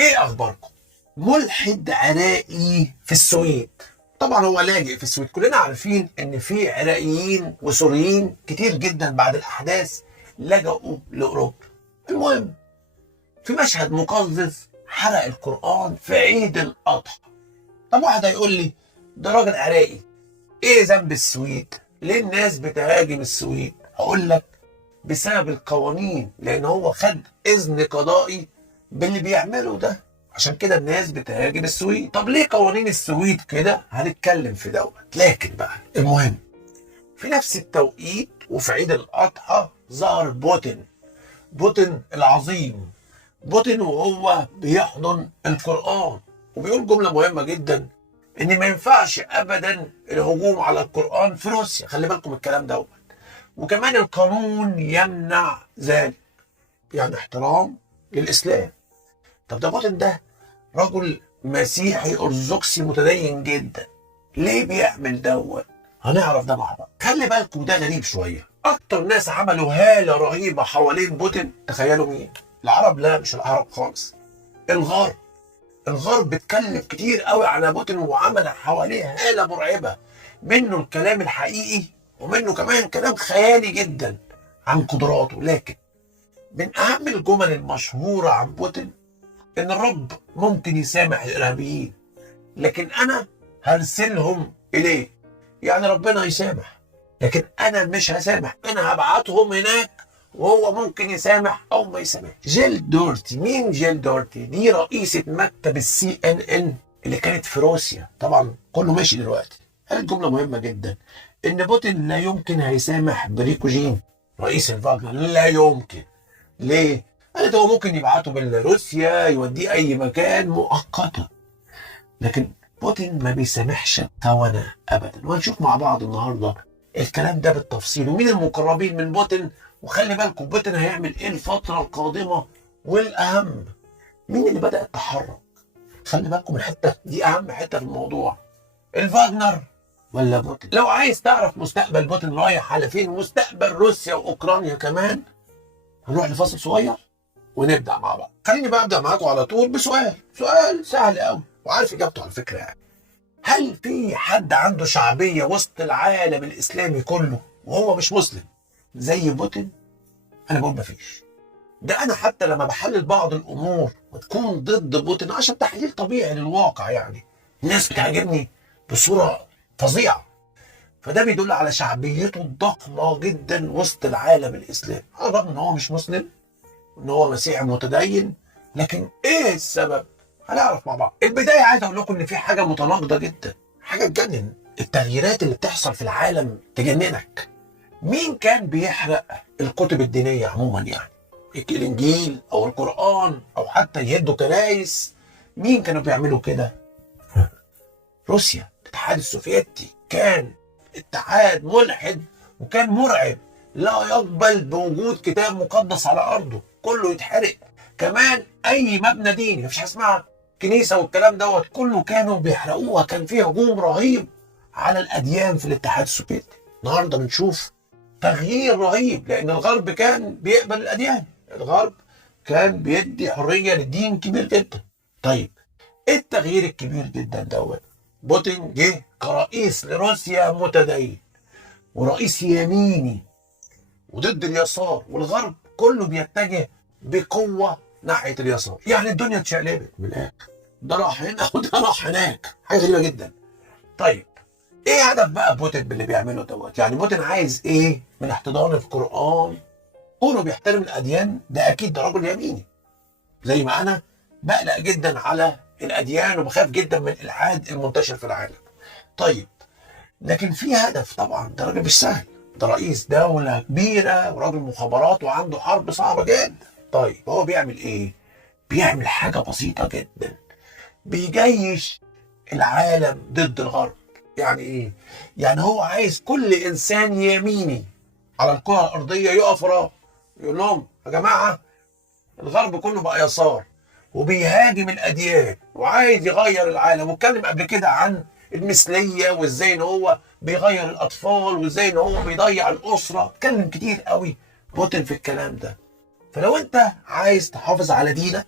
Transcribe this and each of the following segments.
ايه اخباركم؟ ملحد عراقي في السويد. طبعا هو لاجئ في السويد. كلنا عارفين ان في عراقيين وسوريين كتير جدا بعد الاحداث لجأوا لاوروبا. المهم، في مشهد مقزز حرق القرآن في عيد الاضحى. طب واحد هيقول لي ده راجل عراقي، ايه ذنب السويد؟ ليه الناس بتهاجم السويد؟ هقول لك بسبب القوانين، لان هو خد اذن قضائي باللي بيعمله ده، عشان كده الناس بتهاجم السويد. طب ليه قوانين السويد كده؟ هنتكلم في دوت. لكن بقى المهم، في نفس التوقيت وفي عيد الاضحى ظهر بوتين العظيم. بوتين وهو بيحضن القرآن وبيقول جملة مهمة جدا، ان ما ينفعش ابدا الهجوم على القرآن في روسيا. خلي بالكم الكلام دوت. وكمان القانون يمنع ذلك، يعني احترام للإسلام. طب ده بوتين ده رجل مسيحي أرثوذكسي متدين جدا، ليه بيعمل دوت؟ هنعرف ده مع بعض. خلي بالكم ده غريب شوية. أكتر ناس عملوا هالة رهيبة حوالين بوتين، تخيلوا مين؟ العرب؟ لا، مش العرب خالص، الغرب. الغرب اتكلم كتير قوي على بوتين وعمل حواليه هالة مرعبة، منه الكلام الحقيقي ومنه كمان كلام خيالي جدا عن قدراته. لكن من أهم الجمل المشهورة عن بوتين إن الرب ممكن يسامح الإرهابيين، لكن أنا هرسلهم إليه. يعني ربنا يسامح، لكن أنا مش هسامح، أنا هبعتهم هناك وهو ممكن يسامح أو ما يسامح. جيل دورتي. مين جيل دورتي؟ دي رئيسة مكتب CNN اللي كانت في روسيا. طبعا كله ماشي دلوقتي. قالت جملة مهمة جدا، إن بوتين لا يمكن هيسامح بريكوجين رئيس الفاجنر، لا يمكن. ليه؟ قالت هو ممكن يبعته بيلاروسيا يوديه أي مكان مؤقتا، لكن بوتين ما بيسامحش الخونة أبدا. وهنشوف مع بعض النهارده الكلام ده بالتفصيل ومين المقربين من بوتين. وخلي بالكم بوتين هيعمل إيه الفترة القادمة، والأهم مين اللي بدأ التحرك. خلي بالكم الحتة دي أهم حتة في الموضوع، الفاجنر ولا بوتين. لو عايز تعرف مستقبل بوتين رايح على فين، مستقبل روسيا وأوكرانيا كمان، هنروح لفاصل صغير ونبدا مع بعض. خليني بقى ابدا معاكم على طول بسؤال سهل قوي وعارف اجابته على فكره. يعني هل في حد عنده شعبيه وسط العالم الاسلامي كله وهو مش مسلم زي بوتين؟ انا بقول مفيش. ده انا حتى لما بحلل بعض الامور وتكون ضد بوتين عشان تحليل طبيعي للواقع، يعني الناس بتعجبني بصوره فظيعه، فده بيدل على شعبيته الضخمه جدا وسط العالم الاسلامي، على الرغم ان هو مش مسلم، ان هو مسيحي متدين. لكن ايه السبب؟ هنعرف مع بعض. البدايه عايز اقول لكم ان في حاجه متناقضه جدا، حاجه تجنن. التغييرات اللي بتحصل في العالم تجننك. مين كان بيحرق الكتب الدينيه عموما؟ يعني الانجيل او القران او حتى يهدوا كنايس، مين كانوا بيعملوا كده؟ روسيا. الاتحاد السوفيتي كان اتحاد ملحد وكان مرعب، لا يقبل بوجود كتاب مقدس على ارضه، كله يتحرق. كمان اي مبنى ديني، مفيش حاجه اسمها كنيسه والكلام دوت، كله كانوا بيحرقوها. كان فيه هجوم رهيب على الاديان في الاتحاد السوفيتي. النهارده بنشوف تغيير رهيب، لان الغرب كان بيقبل الاديان، الغرب كان بيدي حريه للدين كبير جدا. طيب ايه التغيير الكبير جدا دوت؟ بوتين جه كرئيس لروسيا متدين ورئيس يميني وضد اليسار، والغرب كله بيتجه بقوه ناحيه اليسار. يعني الدنيا اتشقلبت من الاخر، ده راح هنا وده راح هناك، حاجه غريبه جدا. طيب ايه هدف بقى بوتين باللي بيعمله دوت؟ يعني بوتين عايز ايه من احتضان القران؟ كونه بيحترم الاديان، ده اكيد ده رجل يميني، زي ما انا بقلق جدا على الاديان وبخاف جدا من الالحاد المنتشر في العالم. طيب لكن في هدف طبعا، ده راجل مش سهل، ده رئيس دولة كبيرة وراجل مخابرات وعنده حرب صعبة جدا. طيب هو بيعمل ايه؟ بيعمل حاجة بسيطة جدا، بيجيش العالم ضد الغرب. يعني ايه؟ يعني هو عايز كل انسان يميني على الكرة الارضية يقف وراه، يقول لهم يا جماعة الغرب كله بقى يسار وبيهاجم الاديان وعايز يغير العالم. واتكلم قبل كده عن المثليه وازاي ان هو بيغير الاطفال وازاي ان هو بيضيع الاسره. اتكلم كتير قوي بوتين في الكلام ده. فلو انت عايز تحافظ على دينك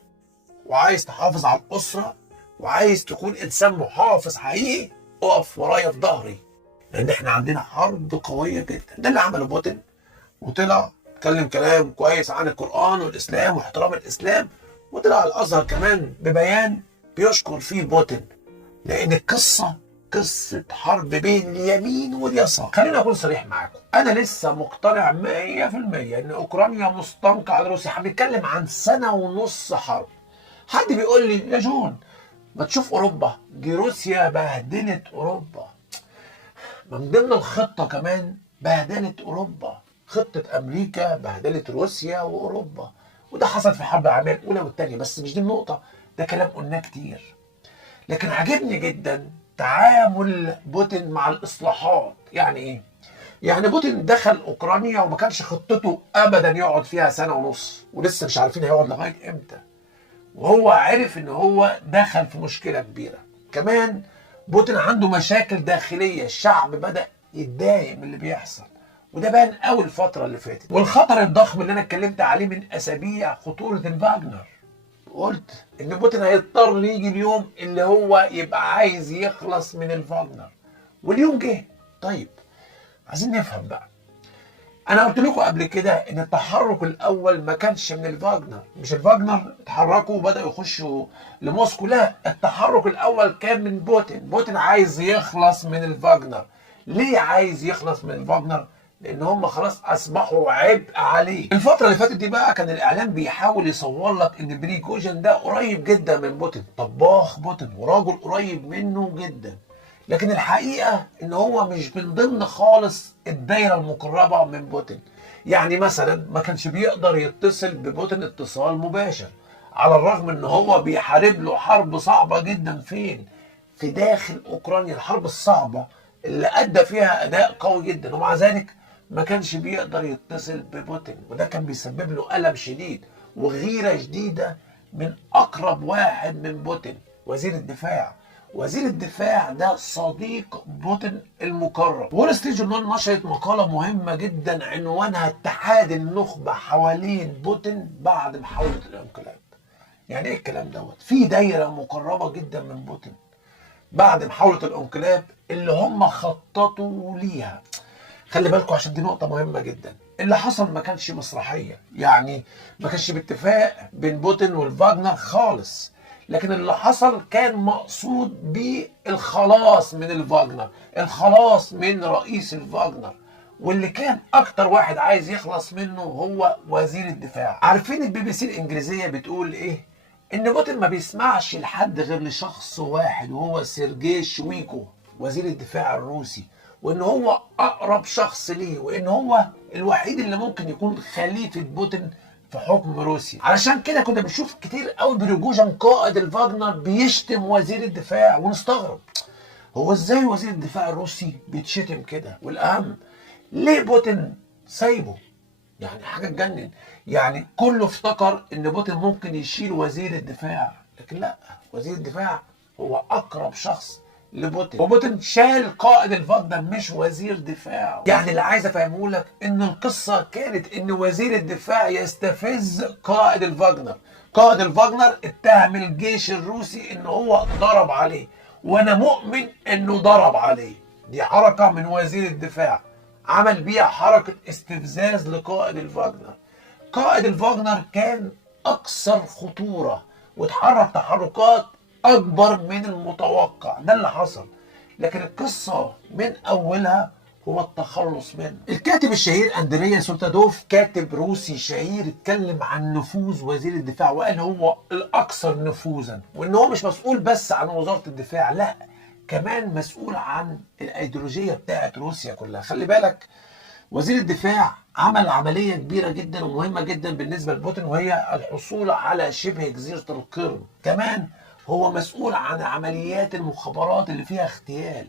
وعايز تحافظ على الاسره وعايز تكون انسان محافظ حقيقي، اقف ورايا في ظهري، لان احنا عندنا حرب قويه جدا. ده اللي عمله بوتين، وطلع اتكلم كلام كويس عن القران والاسلام واحترام الاسلام، وطلع الازهر كمان ببيان بيشكر فيه بوتين، لان القصه قصه حرب بين اليمين واليسار. خليني اكون صريح معاكم، انا لسه مقتنع 100% ان اوكرانيا مستنقع على روسيا. هنتكلم عن سنه ونص حرب. حد بيقول لي يا جون ما تشوف اوروبا، دي روسيا بهدلت اوروبا. من ضمن الخطه كمان بهدلت اوروبا، خطه امريكا بهدلت روسيا واوروبا، وده حصل في الحرب العالميه الاولى والثانيه. بس مش دي النقطه، ده كلام قلناه كتير. لكن عجبني جدا تعامل بوتين مع الاصلاحات. يعني ايه؟ يعني بوتين دخل اوكرانيا وما كانش خطته ابدا يقعد فيها سنه ونص، ولسه مش عارفين هيقعد لغايه امتى، وهو عرف ان هو دخل في مشكله كبيره. كمان بوتين عنده مشاكل داخليه، الشعب بدا يتضايق من اللي بيحصل، وده بان قوي الفتره اللي فاتت. والخطر الضخم اللي انا اتكلمت عليه من اسابيع، خطوره الفاجنر. قلت ان بوتين هيضطر يجي اليوم اللي هو يبقى عايز يخلص من الفاجنر، واليوم جه. طيب عايزين نفهم بقى. انا قلت لكم قبل كده ان التحرك الاول ما كانش من الفاجنر، مش الفاجنر اتحركوا وبداوا يخشوا لموسكو، لا، التحرك الاول كان من بوتين. بوتين عايز يخلص من الفاجنر. ليه عايز يخلص من الفاجنر؟ لان هم خلاص اصبحوا عبء عليه. الفتره اللي فاتت دي بقى كان الاعلام بيحاول يصور لك ان بريجوجين ده قريب جدا من بوتين، طباخ بوتين وراجل قريب منه جدا. لكن الحقيقه ان هو مش من ضمن خالص الدايره المقربه من بوتين. يعني مثلا ما كانش بيقدر يتصل ببوتين اتصال مباشر، على الرغم ان هو بيحارب له حرب صعبه جدا. فين؟ في داخل اوكرانيا، الحرب الصعبه اللي ادى فيها اداء قوي جدا، ومع ذلك ما كانش بيقدر يتصل ببوتين، وده كان بيسبب له الم شديد وغيره شديده من اقرب واحد من بوتين، وزير الدفاع. وزير الدفاع ده صديق بوتين المقرب. وول ستريت جورنال نشرت مقاله مهمه جدا عنوانها اتحاد النخبه حوالين بوتين بعد محاوله الانقلاب. يعني ايه الكلام دوت؟ في دايره مقربه جدا من بوتين بعد محاوله الانقلاب اللي هم خططوا ليها. خلي بالكم عشان دي نقطة مهمة جدا. اللي حصل ما كانش مسرحية، يعني ما كانش باتفاق بين بوتين والفاجنر خالص، لكن اللي حصل كان مقصود بالخلاص من الفاجنر، الخلاص من رئيس الفاجنر، واللي كان اكتر واحد عايز يخلص منه هو وزير الدفاع. عارفين البي بي سي الانجليزية بتقول ايه؟ ان بوتين ما بيسمعش لحد غير لشخص واحد، وهو سيرجي شويكو وزير الدفاع الروسي، وان هو اقرب شخص ليه، وان هو الوحيد اللي ممكن يكون خليفه بوتين في حكم روسيا. علشان كده كنا بنشوف كتير قوي بريجوجين قائد الفاجنر بيشتم وزير الدفاع، ونستغرب هو ازاي وزير الدفاع الروسي بيتشتم كده؟ والاهم ليه بوتين سايبه؟ يعني حاجه تجنن. يعني كله افتكر ان بوتين ممكن يشيل وزير الدفاع، لكن لا، وزير الدفاع هو اقرب شخص لبوتين، وبوتين شال قائد الفاجنر مش وزير دفاعه. يعني اللي عايز افهمه لك ان القصه كانت ان وزير الدفاع يستفز قائد الفاجنر. قائد الفاجنر اتهم الجيش الروسي ان هو ضرب عليه، وانا مؤمن انه ضرب عليه. دي حركه من وزير الدفاع عمل بيها حركه استفزاز لقائد الفاجنر. قائد الفاجنر كان اكثر خطوره وتحرك تحركات اكبر من المتوقع، ده اللي حصل. لكن القصه من اولها هو التخلص منه. الكاتب الشهير اندريا سولتادوف، كاتب روسي شهير، اتكلم عن نفوذ وزير الدفاع وقال هو الاكثر نفوذا، وان هو مش مسؤول بس عن وزاره الدفاع، لا، كمان مسؤول عن الايديولوجيه بتاعت روسيا كلها. خلي بالك وزير الدفاع عمل عملية كبيرة جدا ومهمة جدا بالنسبة لبوتين، وهي الحصول على شبه جزيرة القرم. كمان هو مسؤول عن عمليات المخابرات اللي فيها اغتيال.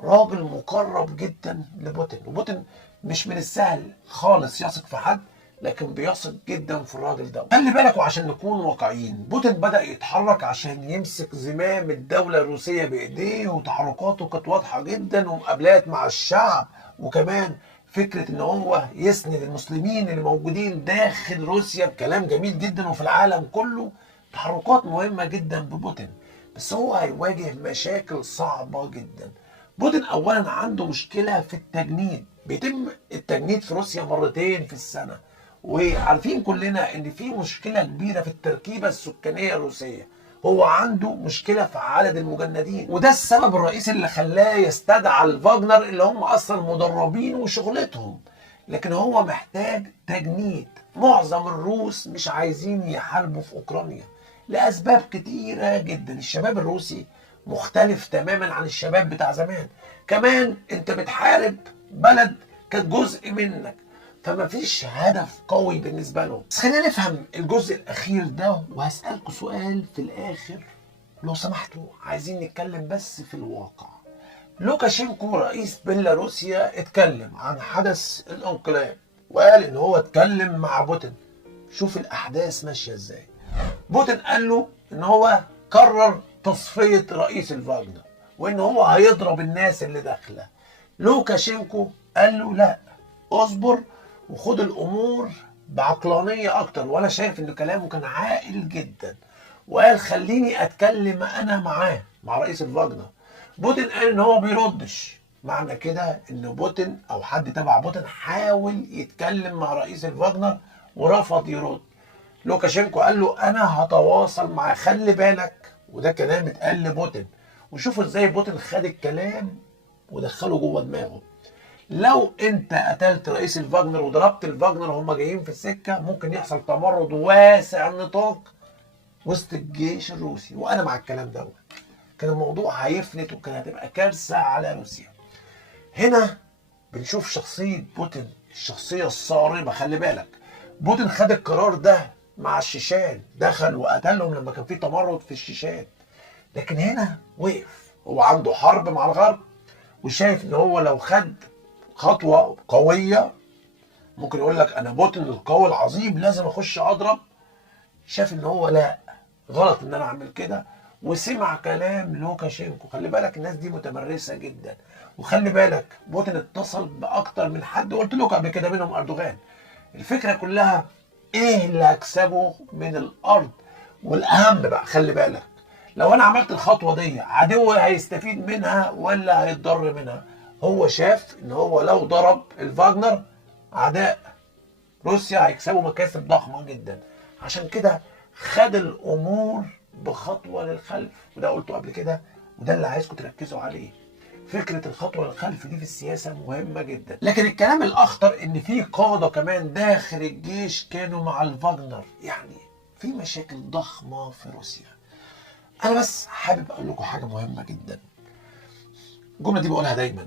راجل مقرب جدا لبوتين، وبوتين مش من السهل خالص يثق في حد، لكن بيثق جدا في الراجل ده. خلي بالك، وعشان نكون واقعيين، بوتين بدأ يتحرك عشان يمسك زمام الدولة الروسية بإيديه، وتحركاته كانت واضحة جدا، ومقابلات مع الشعب، وكمان فكرة ان هو يسند المسلمين اللي موجودين داخل روسيا بكلام جميل جدا وفي العالم كله. تحركات مهمة جدا ببوتين، بس هو هيواجه مشاكل صعبة جدا. بوتين أولا عنده مشكلة في التجنيد، بيتم التجنيد في روسيا مرتين في السنة، وعارفين كلنا إن في مشكلة كبيرة في التركيبة السكانية الروسية. هو عنده مشكلة في عدد المجندين، وده السبب الرئيسي اللي خلاه يستدعى الفاجنر اللي هم أصلا مدربين وشغلتهم. لكن هو محتاج تجنيد. معظم الروس مش عايزين يحاربوا في أوكرانيا لأسباب كتيرة جدا. الشباب الروسي مختلف تماما عن الشباب بتاع زمان. كمان انت بتحارب بلد كانت جزء منك، فما فيش هدف قوي بالنسبة له. بس خلينا نفهم الجزء الأخير ده، وهسألكوا سؤال في الآخر لو سمحتوا. عايزين نتكلم بس في الواقع. لوكاشينكو رئيس بيلاروسيا اتكلم عن حدث الانقلاب، وقال ان هو اتكلم مع بوتين. شوف الأحداث ماشية ازاي. بوتين قال له ان هو قرر تصفية رئيس الفاجنر، وان هو هيضرب الناس اللي داخله. لوكاشينكو قال له لا، اصبر وخد الامور بعقلانية اكتر. وانا شايف ان كلامه كان عاقل جدا، وقال خليني اتكلم انا معاه، مع رئيس الفاجنر. بوتين قال ان هو بيردش. معنى كده ان بوتين او حد تبع بوتين حاول يتكلم مع رئيس الفاجنر ورفض يرد. لوكاشينكو قال له انا هتواصل معاه، خلي بالك. وده كلام اتقال لبوتين، وشوفوا ازاي بوتين خد الكلام ودخله جوه دماغه. لو انت قتلت رئيس الفاجنر وضربت الفاجنر وهم جايين في السكه، ممكن يحصل تمرد واسع النطاق وسط الجيش الروسي، وانا مع الكلام دوت. كان الموضوع هيفلت وكان هتبقى كارثه على روسيا. هنا بنشوف شخصيه بوتين، الشخصيه الصارمه. خلي بالك، بوتين خد القرار ده مع الشيشان، دخل وقتلهم لما كان في تمرد في الشيشان. لكن هنا وقف، هو عنده حرب مع الغرب، وشايف ان هو لو خد خطوه قويه ممكن يقول لك انا بوتين القوي العظيم لازم اخش اضرب. شاف ان هو لا، غلط ان انا اعمل كده، وسمع كلام لوكاشينكو. خلي بالك الناس دي متمرسه جدا. وخلي بالك بوتين اتصل باكتر من حد، قلت لكم قبل كده، منهم اردوغان. الفكره كلها ايه اللي هكسبه من الارض. والاهم بقى خلي بالك، لو انا عملت الخطوه دي عدوي هيستفيد منها ولا هيتضر منها؟ هو شاف ان هو لو ضرب الفاجنر اعداء روسيا هيكسبوا مكاسب ضخمه جدا. عشان كده خد الامور بخطوه للخلف، وده قلته قبل كده، وده اللي عايزكم تركزوا عليه. فكره الخطوه للخلف دي في السياسه مهمه جدا. لكن الكلام الاخطر ان في قاده كمان داخل الجيش كانوا مع الفاجنر. يعني في مشاكل ضخمه في روسيا. انا بس حابب اقول لكم حاجه مهمه جدا. الجمله دي بقولها دايما،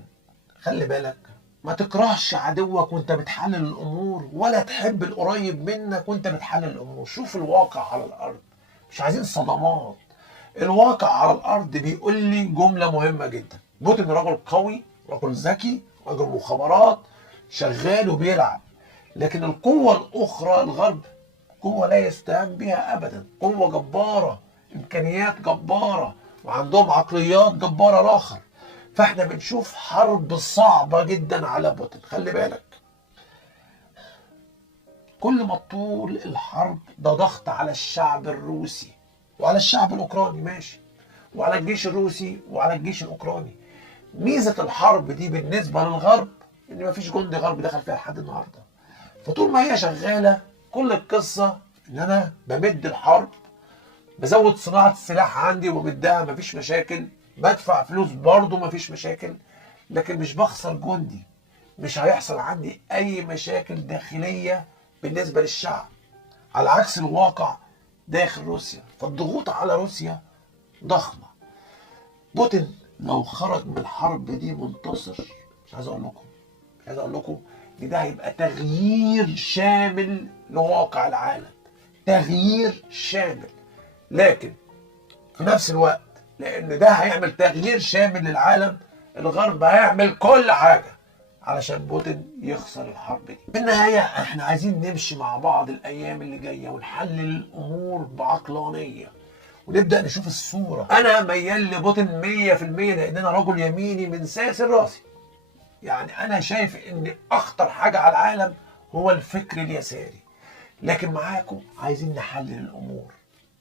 خلي بالك ما تكرهش عدوك وانت بتحلل الامور، ولا تحب القريب منك وانت بتحلل الامور. شوف الواقع على الارض، مش عايزين صدمات. الواقع على الارض بيقول لي جمله مهمه جدا. بوتين رجل قوي، رجل ذكي، رجل مخابرات، شغال وبيلعب. لكن القوه الاخرى الغرب قوه لا يستهان بها ابدا، قوه جباره، امكانيات جباره، وعندهم عقليات جباره اخر. فاحنا بنشوف حرب صعبة جدا على بوتين. خلي بالك، كل ما طول الحرب ده ضغط على الشعب الروسي وعلى الشعب الأوكراني، ماشي، وعلى الجيش الروسي وعلى الجيش الأوكراني. ميزة الحرب دي بالنسبة للغرب إن مفيش جندي غربي دخل فيها لحد النهاردة. فطول ما هي شغالة، كل القصة إن أنا بمد الحرب، بزود صناعة السلاح عندي وبمدها، مفيش مشاكل، بدفع فلوس برضه مفيش مشاكل، لكن مش بخسر جندي. مش هيحصل عندي أي مشاكل داخلية بالنسبة للشعب، على عكس الواقع داخل روسيا. فالضغوط على روسيا ضخمة. بوتين لو خرج من الحرب دي منتصر، مش عايز أقول لكم إن ده هيبقى تغيير شامل لواقع العالم، تغيير شامل. لكن في نفس الوقت، لان ده هيعمل تغيير شامل للعالم، الغرب هيعمل كل حاجه علشان بوتين يخسر الحرب دي. في النهايه احنا عايزين نمشي مع بعض الايام اللي جايه ونحلل الامور بعقلانيه ونبدا نشوف الصوره. انا ميال لبوتين 100% لان انا رجل يميني من ساسر راسي. يعني انا شايف ان اخطر حاجه على العالم هو الفكر اليساري. لكن معاكم عايزين نحلل الامور.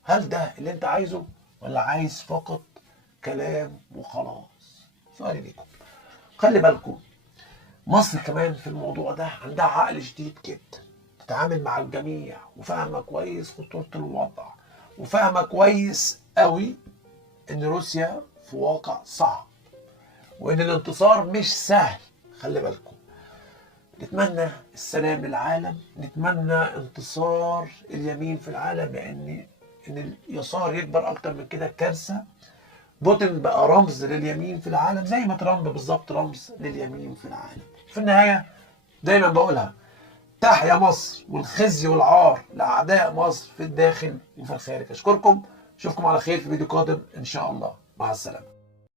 هل ده اللي انت عايزه ولا عايز فقط كلام وخلاص؟ سؤالي ليكم. خلي بالكم مصر كمان في الموضوع ده عندها عقل شديد جدا، تتعامل مع الجميع وفاهمه كويس خطوره الوضع، وفاهمه كويس قوي ان روسيا في واقع صعب وان الانتصار مش سهل. خلي بالكم، نتمنى السلام للعالم، نتمنى انتصار اليمين في العالم، لان ان اليسار يكبر اكتر من كده كارثه. بوتين بقى رمز لليمين في العالم زي ما ترامب بالظبط رمز لليمين في العالم. في النهايه دايما بقولها، تحيا مصر والخزي والعار لاعداء مصر في الداخل وفي الخارج. اشكركم، اشوفكم على خير في فيديو قادم ان شاء الله. مع السلامه.